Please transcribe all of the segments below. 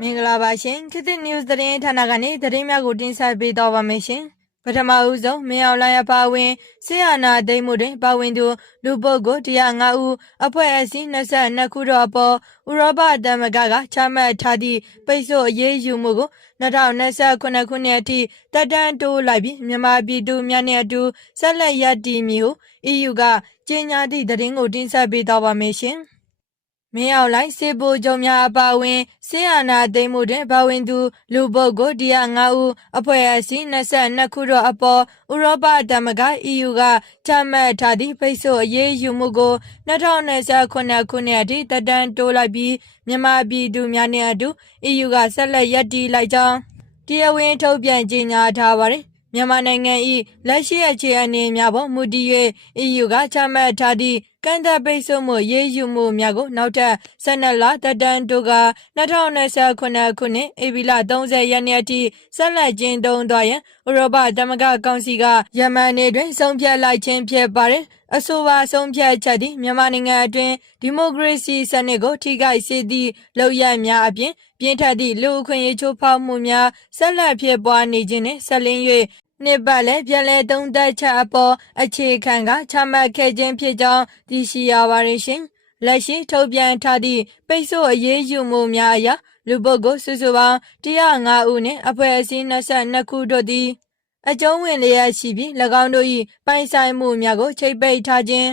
မင်္ဂလာပါရှင်ခေတ်သစ် news သတင်းဌာနကနေသတင်းများကိုတင်ဆက်ပေးတော့ပါမယ်ရှင်ပထမဦးဆုံးမင်းအောင်လှိုင်အပါအဝင်ဆေးအာဏာသိမ်းမှုတွင်ပါဝင်သူလူပုဂ္ဂိုလ်105ဦးအဖွဲ့အစည်း22ခုတို့အပေါ်ဥရောပသမဂ္ဂကချမှတ်ထားသည့်ပိတ်ဆို့အရေးယူမှုကို2029ခုနှစ်အထိတက်တန်းတိုးလိုက်ပြီးမြန်မာပြည်သူများနှင့်အတူဆက်လက်ရပ်တည်မည်ဟု EU ကကြေညာသည့်သတင်းကိုတင်ဆက်ပေးတော့ပါမယ်ရှင်မင်းအောင်လှိုင်စေပိုကြုံများအပါအဝင်ဆေးအာဏာသိမ်းမှုတွင်ပါဝင်သူလူပုဂ္ဂိုလ်105ဦးအဖွဲ့အစည်း22ခုတို့အပေါ်ဥရောပသမဂ္ဂ EU ကချမှတ်ထားသည့်ပိတ်ဆို့အရေးယူမှုကို2029ခုနှစ်အထိတက်တန်းတိုးလိုက်ပြီးမြန်မာပြည်သူများနှင့်အတူ EU ကဆက်လက်ရပ်တည်လိုက်ကြောင်းတရားဝင်ထုတ်ပြန်ကြေညာထားပါတယ်မြန်မာနိုင်ငံ၏လက်ရှိအခြေအနေများပေါ်မူတည်၍ EU ကချမှတ်ထားသည့်ကန့်သတ်ပိတ်ဆို့မှုရေးယူမှုများကိုနောက်ထပ်12လသက်တမ်းတိုးက2029ခုနှစ်ဧပြီလ30ရက်နေ့အထိဆက်လက်ကျင်းသုံးသွားရန်ဥရောပသမဂ္ဂကောင်စီကယမန်နေ့တွင်ဆုံးဖြတ်လိုက်ခြင်းဖြစ်ပါတယ်အဆိုပါဆုံးဖြတ်ချက်သည်မြန်မာနိုင်ငံအတွင်းဒီမိုကရေစီစနစ်ကိုထိခိုက်စေသည့်လုပ်ရပ်များအပြင်ပြင်းထန်သည့်လူ့အခွင့်အရေးချိုးဖောက်မှုများဆက်လက်ဖြစ်ပွားနေခြင်းနှင့်ဆက်လင်း၍နှစ်ပတ်လည်းပြန်လည်သုံးသပ်ချက်အပေါ်အခြေခံကချမှတ်ခဲ့ခြင်းဖြစ်ကြောင်းသိရှိရပါတယ်ရှင်။လက်ရှိထုတ်ပြန်ထားသည့်ပိတ်ဆို့အရေးယူမှုများအရလူပုဂ္ဂိုလ်စုစုပေါင်း105ဦးနှင့်အဖွဲ့အစည်း22ခုတို့သည်အကျုံးဝင်လျက်ရှိပြီး၎င်းတို့၏ပိုင်ဆိုင်မှုများကိုချိတ်ပိတ်ထားခြင်း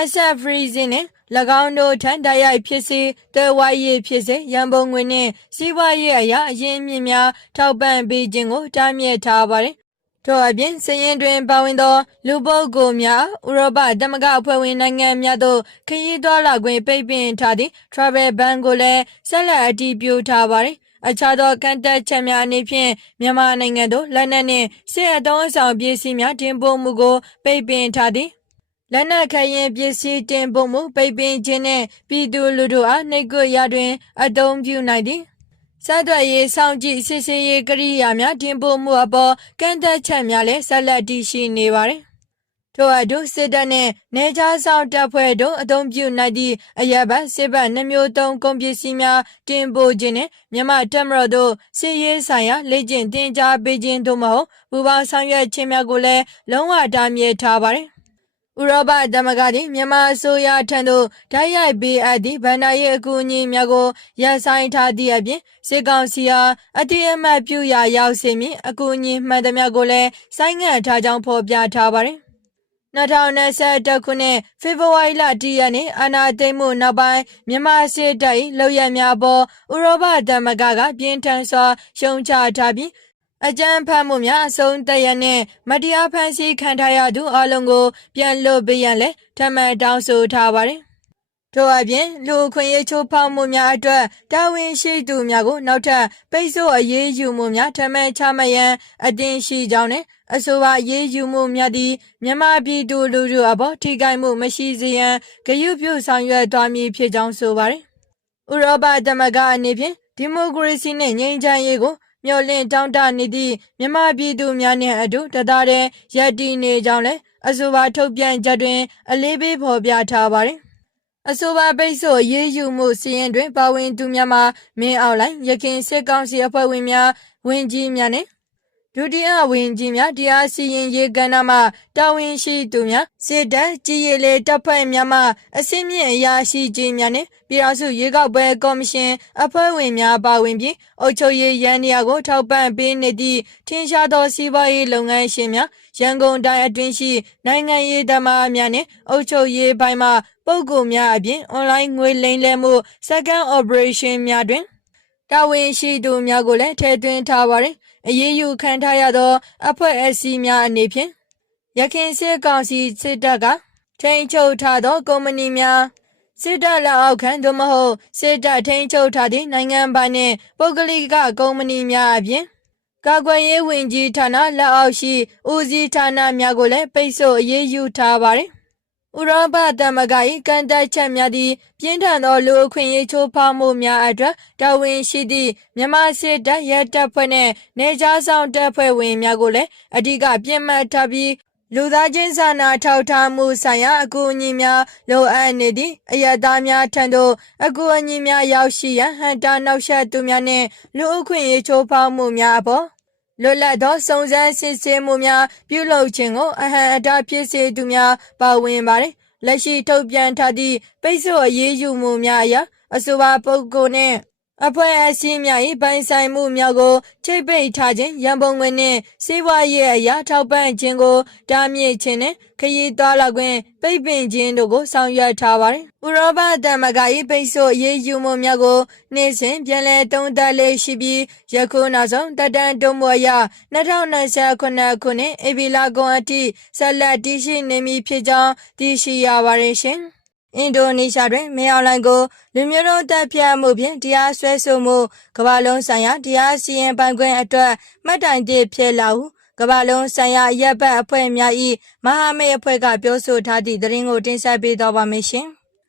asset freezing နှင့်၎င်းတို့ထံတိုက်ရိုက်ဖြစ်စေတွဲဝိုင်းရေးဖြစ်စေရန်ပုံငွေနှင့်စီးပွားရေးအရာအရင်းအမြစ်များထောက်ပံ့ပေးခြင်းကိုတားမြစ်ထားပါသည်ထို့အပြင်စည်ရင်တွင်ပါဝင်သောလူပုဂ္ဂိုလ်များဥရောပသမဂ္ဂအဖွဲ့ဝင်နိုင်ငံများသို့ခရီးသွားလာခွင့်ပိတ်ပင်ထားသည့် travel ban ကိုလည်းဆက်လက်အတည်ပြုထားပါသည်အခြားသောကန့်သတ်ချက်များအနေဖြင့်မြန်မာနိုင်ငံသို့လက်နက်နှင့်စစ်အသုံးအဆောင်ပစ္စည်းများတင်ပို့မှုကိုပိတ်ပင်ထားသည်လက်နက်ခဲယမ်းပစ္စည်းတင်ပို့မှုပိတ်ပင်ခြင်းနှင့်ပြည်သူလူထုအားနှိပ်ကွပ်ရာတွင်အသုံးပြုနိုင်သည်ဆက်သွယ်ရေးစောင့်ကြည့်စစ်ဆေးရေးကိရိယာများတင်ပို့မှုအပေါ်ကန့်သတ်ချက်များလည်းဆက်လက်တည်ရှိနေပါတယ်။ထို့အတူစစ်တပ်နှင့်နေခြားဆောင်တပ်ဖွဲ့တို့အသုံးပြုနိုင်သည့်အရပ်ဘက်စစ်ဘက်နှမျိုးသုံးကုန်ပစ္စည်းများတင်ပို့ခြင်းနှင့်မြန်မာတပ်မတော်တို့စစ်ရေးဆိုင်ရာလေ့ကျင့်သင်ကြားပေးခြင်းတို့မဟုတ်ပူးပေါင်းဆောင်ရွက်ခြင်းများကိုလည်းလုံးဝတားမြစ်ထားပါတယ်။ဥရောပသမဂ္ဂသည်မြန်မာအစိုးရထံသို့တိုက်ရိုက်ပေးအပ်သည့်ဗဏ္ဍာရေးအကူအညီများကိုရပ်ဆိုင်းထားသည့်အပြင်စစ်ကောင်စီအားအတိအမှတ်ပြုရာရောက်စေမည်အကူအညီမှန်သမျှကိုလည်းဆိုင်းငံ့ထားကြောင်းဖော်ပြထားပါတယ်2021ခုနှစ်ဖေဖော်ဝါရီလ1ရက်နေ့အာဏာသိမ်းမှုနောက်ပိုင်းမြန်မာစစ်တပ်၏လုပ်ရပ်များအပေါ်ဥရောပသမဂ္ဂကပြင်းထန်စွာရှုံချထားပြီးအကြမ်းဖက်မှုများအဆုံးသတ်ရန်နှင့်မတရားဖန်ဆီးခံထားရသူအလုံးကိုပြန်လွှတ်ပေးရန်လည်းထပ်မံတောင်းဆိုထားပါတယ်။ထို့အပြင်လူအခွင့်အရေးချိုးဖောက်မှုများအတွက်တာဝန်ရှိသူများကိုနောက်ထပ်ပိတ်ဆို့အရေးယူမှုများထပ်မံချမှတ်ရန်အသင့်ရှိကြောင်းနဲ့အဆိုပါအရေးယူမှုများသည့်မြန်မာပြည်သူလူထုအပေါ်ထိခိုက်မှုမရှိစေရန်ဂရုပြုဆောင်ရွက်သွားမည်ဖြစ်ကြောင်းဆိုပါတယ်။ဥရောပသမဂ္ဂအနေဖြင့်ဒီမိုကရေစီနှင့်ငြိမ်းချမ်းရေးကိုမျှော်လင့်တောင်းတနေသည့်မြန်မာပြည်သူများနှင့်အတူတသားတည်းရပ်တည်နေကြောင်းလည်းအဆိုပါထုတ်ပြန်ချက်တွင်အလေးပေးဖော်ပြထားပါတယ်။အဆိုပါပိတ်ဆို့ရေးယူမှုစီရင်တွင်ပါဝင်သူများမှာမင်းအောင်လှိုင်ရခိုင်စစ်ကောင်စီအဖွဲ့ဝင်များဝန်ကြီးများနှင့်ဒုတိယဝန်ကြီးများတရားစီရင်ရေးကဏ္ဍမှတာဝန်ရှိသူများစစ်တပ်ကြီးရလေတပ်ဖွဲ့များမှအစည်းမြင့်အရာရှိကြီးများနှင့်ပြည်ထောင်စုရွေးကောက်ပွဲကော်မရှင်အဖွဲ့ဝင်များပါဝင်ပြီးအုပ်ချုပ်ရေးရန်ရာကိုထောက်ပံ့ပေးနေသည့်ထင်ရှားသောစီးပွားရေးလုပ်ငန်းရှင်များရန်ကုန်တိုင်းအတွင်းရှိနိုင်ငံရေးသမားများနှင့်အုပ်ချုပ်ရေးပိုင်းမှပုဂ္ဂိုလ်များအပြင်အွန်လိုင်းငွေလိမ်လည်မှု second operation များတွင်တာဝန်ရှိသူများကိုလည်းထည့်သွင်းထားပါသည်အရေးယူခံထားရသောအဖွဲ့အစည်းများအနေဖြင့်ရခိုင်စစ်ကောင်စီစစ်တပ်ကထိန်းချုပ်ထားသောကုမ္ပဏီများစစ်တပ်လက်အောက်ခံသို့မဟုတ်စစ်တပ်ထိန်းချုပ်ထားသည့်နိုင်ငံပိုင်နှင့်ပုဂ္ဂလိကကုမ္ပဏီများအပြင်ကာကွယ်ရေးဝန်ကြီးဌာနလက်အောက်ရှိဦးစီးဌာနများကိုလည်းပိတ်ဆို့အရေးယူထားပါသည်ဥရောပသမဂ္ဂ၏ကန့်သတ်ချက်များသည်ပြင်းထန်သောလူအခွင့်အရေးချိုးဖောက်မှုများအတွက်တာဝန်ရှိသည့်မြန်မာစစ်တပ်ရဲတပ်ဖွဲ့နှင့်နေခြားဆောင်တပ်ဖွဲ့ဝင်များကိုလည်းအဓိကပြစ်မှတ်ထားပြီး လူသားချင်းစာနာထောက်ထားမှုဆိုင်ရာအကူအညီများလိုအပ်နေသည့်အရသားများထံသို့အကူအညီများရောက်ရှိရန်ဟန်တာနောက်ဆက်သူများနှင့်လူအခွင့်အရေးချိုးဖောက်မှုများအပေါ်လွတ်လပ်သောစုံစမ်းစစ်ဆေးမှုများပြုလုပ်ခြင်းကိုအဟံအတားဖြစ်စေသူများပါဝင်ပါသည်လက်ရှိထုတ်ပြန်ထားသည့်ပိတ်ဆို့အရေးယူမှုများအရအဆိုပါပုဂ္ဂိုလ်နှင့်အဖွဲ့အစည်းများ၏ပိုင်ဆိုင်မှုများကိုချိတ်ပိတ်ထားခြင်းရန်ပုံငွေနှင့်စေဝါရေးအရာထောက်ပံ့ခြင်းကိုတားမြစ်ခြင်းနှင့်ခရီးသွားလာခွင့်ပိတ်ပင်ခြင်းတို့ကိုဆောင်ရွက်ထားပါသည်။ဥရောပသမဂ္ဂ၏ပိတ်ဆို့အရေးယူမှုများကိုနေ့စဉ်ပြန်လည်သုံးသပ်လေ့ရှိပြီးယခုနောက်ဆုံးတပ်တန်းတိုးမှုအရ2029ခုနှစ်ဧပြီလကုန်အထိဆက်လက်တည်ရှိနေမည်ဖြစ်ကြောင်းသိရှိရပါတယ်ရှင်။အင်ဒိုနီးရှားတွင်မင်းအောင်လှိုင်ကိုလူမျိုးတုံးတပ်ဖြတ်မှုဖြင့်တရားစွဲဆိုမှုကမ္ဘာလုံးဆိုင်ရာတရားစီရင်ပိုင်ခွင့်အတွက်မှတ်တိုင်သစ်ဖြစ်လာဟုကမ္ဘာလုံးဆိုင်ရာရပ်ပတ်အဖွဲ့များ၏မဟာမိတ်အဖွဲ့ကပြောဆိုထားသည့်သတင်းကိုတင်ဆက်ပေးသွားပါမယ်ရှင်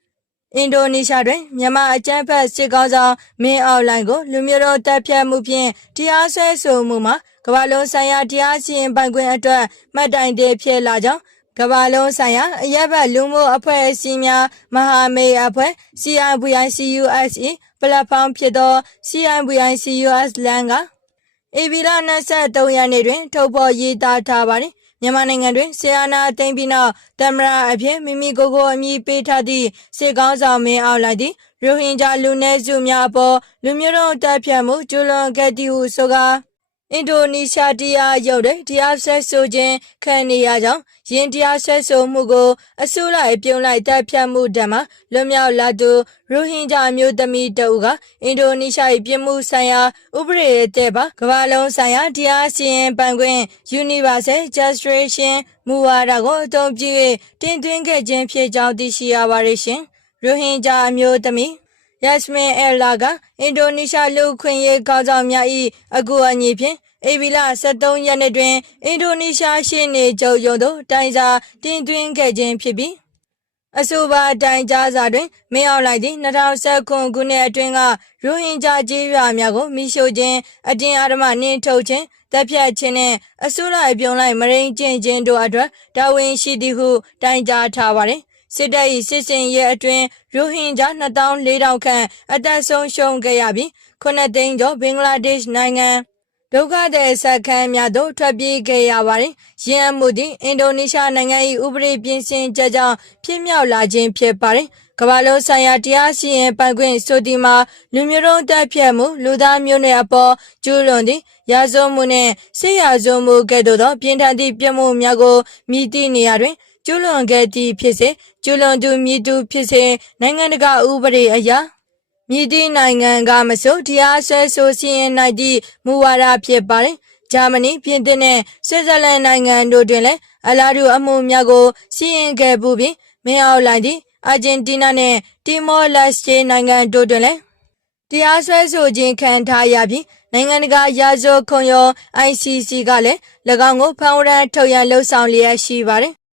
။အင်ဒိုနီးရှားတွင်မြန်မာအကြမ်းဖက်စစ်ကောင်ဆောင်မင်းအောင်လှိုင်ကိုလူမျိုးတုံးတပ်ဖြတ်မှုဖြင့်တရားစွဲဆိုမှုမှာကမ္ဘာလုံးဆိုင်ရာတရားစီရင်ပိုင်ခွင့်အတွက်မှတ်တိုင်သစ်ဖြစ်လာကြောင်းကမ္ဘာလုံးဆိုင်ရာအရက်ဘတ်လူမှုအဖွဲ့အစည်းများမဟာမိတ်အဖွဲ့ CIVICUS ၏ပလက်ဖောင်းဖြစ်သော CIVICUS လမ်းကဧပြီလ23ရက်နေ့တွင်ထုတ်ဖော်ရေးသားထားပါသည်မြန်မာနိုင်ငံတွင်ဆီယနာသိမ်းပြီးနောက်သမ္မတအဖြစ်မိမိကိုယ်ကိုအမည်ပေးထားသည့်စစ်ကောင်းဆောင်မင်းအောင်လှိုင်သည်ရိုဟင်ဂျာလူနည်းစုများအပေါ်လူမျိုးတုံးတပ်ဖြတ်မှုကျူးလွန်ခဲ့သည်ဟုဆိုကာအင်ဒိုနီးရှားတရားရုံးတွင်တရားစွဲဆိုခြင်းခံနေရကြောင်းယင်းတရားစွဲဆိုမှုကိုအစိုးရပြုံးလိုက်တပ်ဖြတ်မှုတံမှာလွတ်မြောက်လာသူရိုဟင်ဂျာမျိုးသမီးတဦးကအင်ဒိုနီးရှား၏ပြည်မှုဆိုင်ရာဥပဒေတဲ့ပါကမ္ဘာလုံးဆိုင်ရာတရားစီရင်ပိုင်ခွင့် Universal Justice မူဝါဒကိုအသုံးပြု၍တင်သွင်းခဲ့ခြင်းဖြစ်ကြောင်းသိရှိရပါတယ်ရှင်ရိုဟင်ဂျာမျိုးသမီးYasmin Ella ကအင်ဒိုနီးရှားလူ့ခွင့်ရေးခေါင်းဆောင်များ၏အကူအညီဖြင့်ဧပြီလ23ရက်နေ့တွင်အင်ဒိုနီးရှားရှေ့နေချုပ်ရုံးသို့တိုင်စာတင်သွင်းခဲ့ခြင်းဖြစ်ပြီးအဆိုပါတိုင်ကြားစာတွင်မင်းအောင်လှိုင်သည်2019ခုနှစ်အတွင်းကရိုဟင်ဂျာကျေးရွာများကိုမိရှို့ခြင်းအတင်းအဓမ္မနှင်ထုတ်ခြင်းတပ်ဖြတ်ခြင်းနှင့်အစိုးရပြုံးလိုက်မရိန်ကျင့်ခြင်းတို့အတွက်တာဝန်ရှိသည်ဟုတိုင်ကြားထားပါသည်စစ်တပ်၏စစ်စင်ရဲအတွင်းရိုဟင်ဂျာ2400ခန့်အသက်ဆုံးရှုံးခဲ့ရပြီး9သိန်းကျော်ဘင်္ဂလားဒေ့ရှ်နိုင်ငံဒုက္ခသည်စခန်းများသို့ထွက်ပြေးခဲ့ရပါတယ်။ရင်းအမှုသည်အင်ဒိုနီးရှားနိုင်ငံ၏ဥပဒေပြင်ဆင်ချက်ကြောင့်ဖြစ်မြောက်လာခြင်းဖြစ်ပါတယ်။ကမ္ဘာလုံးဆိုင်ရာတရားစီရင်ပိုင်ခွင့်ဆိုသည်မှာလူမျိုးတုံးတပ်ဖြတ်မှုလူသားမျိုးနွယ်အပေါ်ကျူးလွန်သည့်ရာဇဝတ်မှုနှင့်စစ်ရာဇဝတ်မှုကဲ့သို့သောပြင်းထန်သည့်ပြစ်မှုများကိုမြည်သည့်နေရာတွင်ကျူးလွန်ခဲ့သည်ဖြစ်စေကျူးလွန်သူမည်သူဖြစ်စေနိုင်ငံတကာဥပဒေအရမြည်သည့်နိုင်ငံကမဆိုတရားစွဲဆိုစီရင်နိုင်သည့်မူဝါဒဖြစ်ပါတယ်။ဂျာမနီ၊ပြင်သစ်နှင့်ဆွစ်ဇာလန်နိုင်ငံတို့တွင်လည်းအလားတူအမှုများကိုစီရင်ခဲ့ပူပြီးမင်းအောင်လှိုင်သည်အာဂျင်တီးနားနှင့်တီမောလက်စတေနိုင်ငံတို့တွင်လည်းတရားစွဲဆိုခြင်းခံထားရပြီးနိုင်ငံတကာရာဇဝတ်ခုံရုံး ICC ကလည်း၎င်းကိုဖမ်းဝရမ်းထုတ်ရန်လှုံ့ဆော်လျက်ရှိပါတယ်။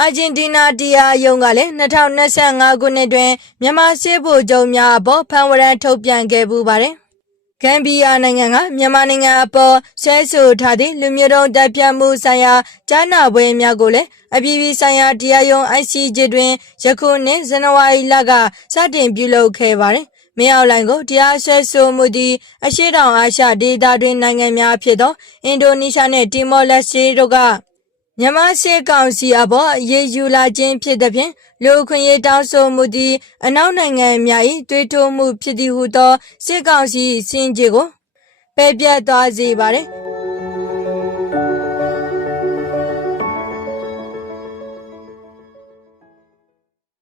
အာဂျင်တီးနားတရားရုံးကလည်း2025ခုနှစ်တွင်မြန်မာစစ်ဗိုလ်ချုပ်များအပေါ်ဖမ်းဝရမ်းထုတ်ပြန်ခဲ့ပူပါတယ်။ဂမ်ဘီယာနိုင်ငံကမြန်မာနိုင်ငံအပေါ်ဆွဲဆိုထားသည့်လူမျိုးတုံးတပ်ဖြတ်မှုဆိုင်ရာကြားနာပွဲများကိုလည်းအပြည်ပြည်ဆိုင်ရာတရားရုံး ICJ တွင်ယခုနှစ်ဇန်နဝါရီလကစတင်ပြုလုပ်ခဲ့ပါတယ်။မင်းအောင်လှိုင်ကိုတရားစွဲဆိုမှုသည်အရှေ့တောင်အာရှဒေသတွင်နိုင်ငံများဖြစ်သောအင်ဒိုနီးရှားနှင့်တီမောလက်စတေတို့ကမြန်မာစစ်ကောင်စီအပေါ်အရေးယူလာခြင်းဖြစ်သည်ဖြင့်လူ့အခွင့်အရေးတောင်းဆိုမှုသည်အနောက်နိုင်ငံများ၏တွေးတောမှုဖြစ်သည်ဟုသောစစ်ကောင်စီစင်ကြေကိုပယ်ပြတ်သွားစေပါတယ်